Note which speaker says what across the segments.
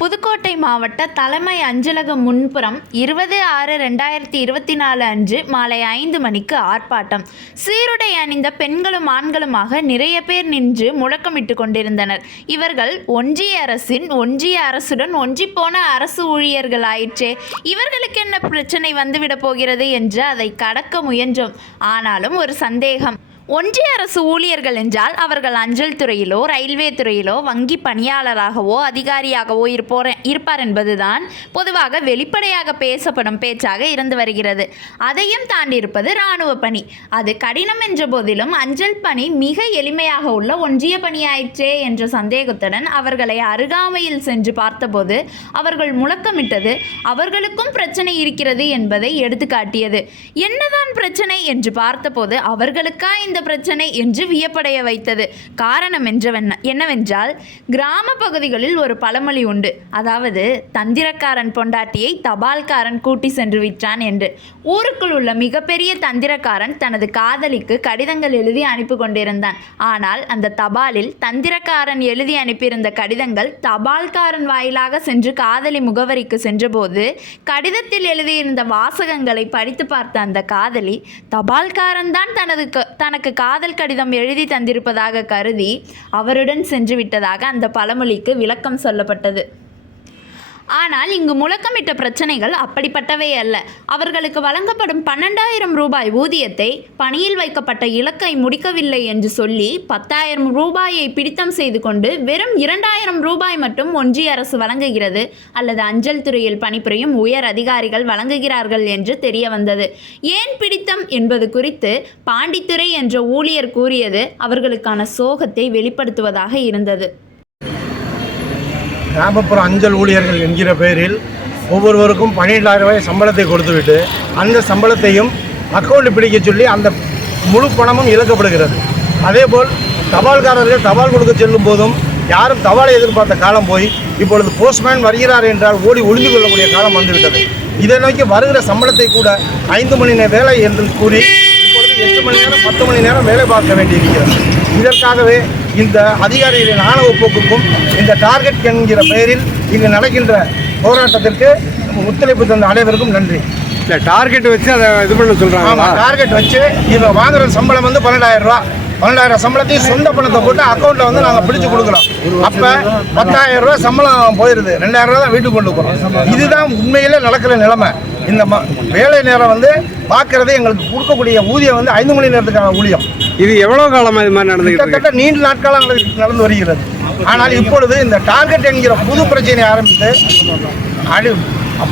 Speaker 1: புதுக்கோட்டை மாவட்ட தலைமை அஞ்சலகம் முன்புறம் இருபது ஆறு ரெண்டாயிரத்தி இருபத்தி நாலு அன்று மாலை ஐந்து மணிக்கு ஆர்ப்பாட்டம். சீருடை அணிந்த பெண்களும் ஆண்களுமாக நிறைய பேர் நின்று முழக்கமிட்டு கொண்டிருந்தனர். இவர்கள் ஒன்றிய அரசின் ஒன்றிய அரசுடன் ஒன்றிப்போன அரசு ஊழியர்கள் ஆயிற்றே இவர்களுக்கு என்ன பிரச்சனை வந்துவிடப் போகிறது என்று அதை கடக்க முயன்றோம். ஆனாலும் ஒரு சந்தேகம். ஒன்றிய அரசு ஊழியர்கள் என்றால் அவர்கள் அஞ்சல் துறையிலோ ரயில்வே துறையிலோ வங்கி பணியாளராகவோ அதிகாரியாகவோ இருப்போர் இருப்பார் என்பதுதான் பொதுவாக வெளிப்படையாக பேசப்படும் பேச்சாக இருந்து வருகிறது. அதையும் தாண்டி இருப்பது இராணுவ பணி. அது கடினம் என்ற போதிலும் அஞ்சல் பணி மிக எளிமையாக உள்ள ஒன்றிய பணியாயிற்றே என்ற சந்தேகத்துடன் அவர்களை அருகாமையில் சென்று பார்த்தபோது அவர்கள் முழக்கமிட்டது அவர்களுக்கும் பிரச்சனை இருக்கிறது என்பதை எடுத்துக்காட்டியது. என்னதான் பிரச்சனை என்று பார்த்தபோது அவர்களுக்கா இந்த பிரச்சனை என்று வியப்படைய வைத்தது. காரணம் என்றவென்ன என்னவென்றால் கிராம பகுதிகளில் ஒரு பழமொழி உண்டு. அதாவது தந்திரக்காரன் பொண்டாட்டியை தபால்காரன் கூட்டி சென்று விற்றான் என்று. ஊருக்குள் உள்ள மிகப்பெரிய தந்திரக்காரன் தனது காதலிக்கு கடிதங்கள் எழுதி அனுப்பி கொண்டிருந்தான். ஆனால் அந்த தபாலில் தந்திரக்காரன் எழுதி அனுப்பியிருந்த கடிதங்கள் தபால்காரன் வாயிலாக சென்று காதலி முகவரிக்கு சென்றபோது கடிதத்தில் எழுதியிருந்த வாசகங்களை படித்து பார்த்த அந்த காதலி தபால்காரன் தான் தனது தனக்கு தனக்கு காதல் கடிதம் எழுதி தந்திருப்பதாக கருதி அவருடன் சென்று விட்டதாக அந்த பழமொழிக்கு விளக்கம் சொல்லப்பட்டது. ஆனால் இங்கு முழக்கமிட்ட பிரச்சனைகள் அப்படிப்பட்டவை அல்ல. அவர்களுக்கு வழங்கப்படும் பன்னெண்டாயிரம் ரூபாய் ஊதியத்தை பணியில் வைக்கப்பட்ட இலக்கை முடிக்கவில்லை என்று சொல்லி பத்தாயிரம் ரூபாயை பிடித்தம் செய்து கொண்டு வெறும் இரண்டாயிரம் ரூபாய் மட்டும் ஒன்றிய அரசு வழங்குகிறது. அல்லது அஞ்சல் துறையில் பணிபுரியும் உயர் அதிகாரிகள் வழங்குகிறார்கள் என்று தெரிய வந்தது ஏன் பிடித்தம் என்பது குறித்து பாண்டித்துறை என்ற ஊழியர் கூறியது அவர்களுக்கான சோகத்தை வெளிப்படுத்துவதாக இருந்தது.
Speaker 2: கிராமப்புற அஞ்சல் ஊழியர்கள் என்கிற பெயரில் ஒவ்வொருவருக்கும் பன்னிரெண்டாயிரம் ரூபாய் சம்பளத்தை கொடுத்துவிட்டு அந்த சம்பளத்தையும் அக்கௌண்ட் பிடிக்க சொல்லி அந்த முழு பணமும் இழக்கப்படுகிறது. அதேபோல் தபால்காரர்கள் தபால் கொடுக்க செல்லும் போதும் யாரும் தபாலை எதிர்பார்த்த காலம் போய் இப்பொழுது போஸ்ட்மேன் வருகிறார் என்றால் ஓடி ஒளிந்து கொள்ளக்கூடிய காலம் வந்துவிட்டது. இதை நோக்கி வருகிற சம்பளத்தை கூட ஐந்து மணி நேர வேலை என்று கூறி இப்பொழுது எட்டு மணி நேரம் பத்து மணி நேரம் வேலை பார்க்க வேண்டியிருக்கிறது. இதற்காகவே இந்த அதிகாரிகளின் ஆணவ போக்குக்கும் இந்த டார்கெட் என்கிற பெயரில் இங்கு நடக்கின்ற போராட்டத்திற்கு ஒத்துழைப்பு தந்த அனைவருக்கும் நன்றி.
Speaker 3: இல்லை டார்கெட் வச்சு அதை இது பண்ண சொல்கிறாங்களா
Speaker 2: ஆமாம் டார்கெட் வச்சு இவங்க வாங்குற சம்பளம் வந்து பன்னெண்டாயிரம் ரூபா. பன்னெண்டாயிரம் சம்பளத்தையும் சொந்த பணத்தை போட்டு அக்கௌண்ட்டில் வந்து நாங்கள் பிடிச்சு கொடுக்குறோம். அப்போ பத்தாயிரம் ரூபா சம்பளம் போயிடுது ரெண்டாயிரம் ரூபா தான் வீட்டுக்கு கொண்டு போகிறோம் இதுதான் உண்மையிலே நடக்கிற நிலைமை. இந்த வேலை நேரம் வந்து பார்க்கறது எங்களுக்கு கொடுக்கக்கூடிய ஊதியம் வந்து ஐந்து மணி நேரத்துக்கான ஊதியம்.
Speaker 3: இது எவ்வளோ காலமாக இது மாதிரி நடந்துகிட்டு
Speaker 2: கிட்டத்தட்ட நீண்ட நாட்கள் நடந்து- நடந்து வருகிறது. ஆனால் இப்பொழுது இந்த டார்கெட் என்கிற புது பிரச்சனையை ஆரம்பித்து அடி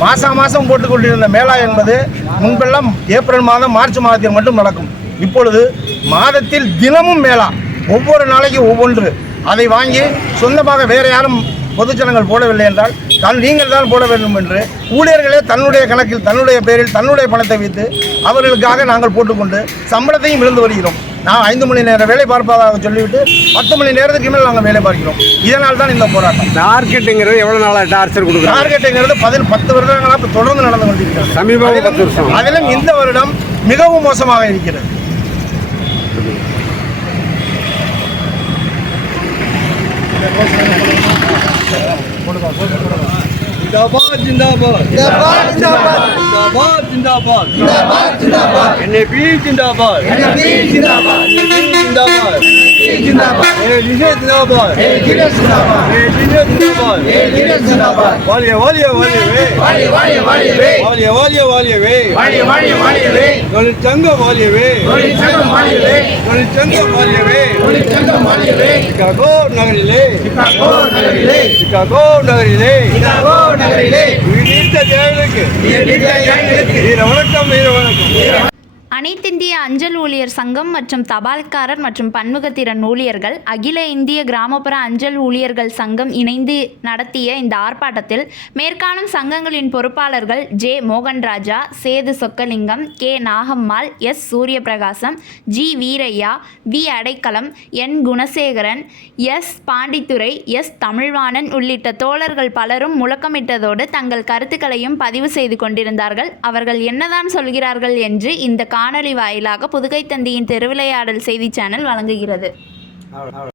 Speaker 2: மாதம் மாதம் போட்டுக் கொண்டிருந்த மேளா என்பது முன்பெல்லாம் ஏப்ரல் மாதம் மார்ச் மாதத்தில் மட்டும் நடக்கும். இப்பொழுது மாதத்தில் தினமும் மேளா. ஒவ்வொரு நாளைக்கு ஒவ்வொன்று. அதை வாங்கி சொந்தமாக வேறு யாரும் பொதுச்சனங்கள் போடவில்லை என்றால் தான் நீங்கள் தான் போட வேண்டும் என்று ஊழியர்களே தன்னுடைய கணக்கில் தன்னுடைய பேரில் தன்னுடைய பணத்தை வைத்து அவர்களுக்காக நாங்கள் போட்டுக்கொண்டு சம்பளத்தையும் இழந்து வருகிறோம். நான் ஐந்து மணி நேரம் வேலை பார்ப்பதாக சொல்லிவிட்டு பத்து மணி நேரத்துக்கு மேல் நாங்கள் வேலை பார்க்கிறோம். இதனால் தான் இந்த போராட்டம்.
Speaker 3: டார்கெட்டுங்கிறது எவ்வளோ நாளாக டார்ச்சர் கொடுக்குறாங்க?
Speaker 2: டார்கெட்டுங்கிறது பதில் பத்து வருடங்களாக இப்போ தொடர்ந்து நடந்து கொண்டிருக்கிறது.
Speaker 3: சமீபமாக பத்து வருஷம்.
Speaker 2: அதிலும் இந்த வருடம் மிகவும் மோசமாக இருக்கிறது.
Speaker 4: ஜிந்தாபாத் ஜிந்தாபாத். ஜிந்தாபாத் ஜிந்தாபாத். ஜிந்தாபாத் ஜிந்தாபாத். ஜிந்தாபாத் என்ஏபி ஜிந்தாபாத். என்ஏபி ஜிந்தாபாத். ஜிந்தாபாத். ஜிந்தாபாத். ஏ ஜினே ஜிந்தாபாத் ஏ ஜினே ஜிந்தாபாத் ஏ ஜினே ஜிந்தாபாத் ஏ ஜினே ஜிந்தாபாத் வாலிய வாலிய வாலியவே. தொழிற்சங்க வாலியவே. தொழிற்சங்க வாலியவே. தொழிற்சங்க வாலியவே. தொழிற்சங்க சிகாகோ நகரிலே. சிகாகோ நகரிலே. சிகாகோ நகரிலே. சிகாகோ நகரிலே. உயிர்நீத்த தேவனுக்கு வீர வணக்கம் வீர வணக்கம்.
Speaker 1: அனைத்திந்திய அஞ்சல் ஊழியர் சங்கம் மற்றும் தபால்காரர் மற்றும் பன்முகத்திறன் ஊழியர்கள் அகில இந்திய கிராமப்புற அஞ்சல் ஊழியர்கள் சங்கம் இணைந்து நடத்திய இந்த ஆர்ப்பாட்டத்தில் மேற்காணும் சங்கங்களின் பொறுப்பாளர்கள் J. Mohanraja Sethu Chokkalingam K. Nagammal S. Suriyaprakasam G. Veeraiah V. Adaikalam N. Gunasekaran S. Pandithurai S. Tamilvanan உள்ளிட்ட தோழர்கள் பலரும் முழக்கமிட்டதோடு தங்கள் கருத்துக்களையும் பதிவு செய்து கொண்டிருந்தார்கள். அவர்கள் என்னதான் சொல்கிறார்கள் என்று இந்த காணொளி வாயிலாக புதுகை தந்தியின் திருவிளையாடல் செய்தி சேனல் வழங்குகிறது.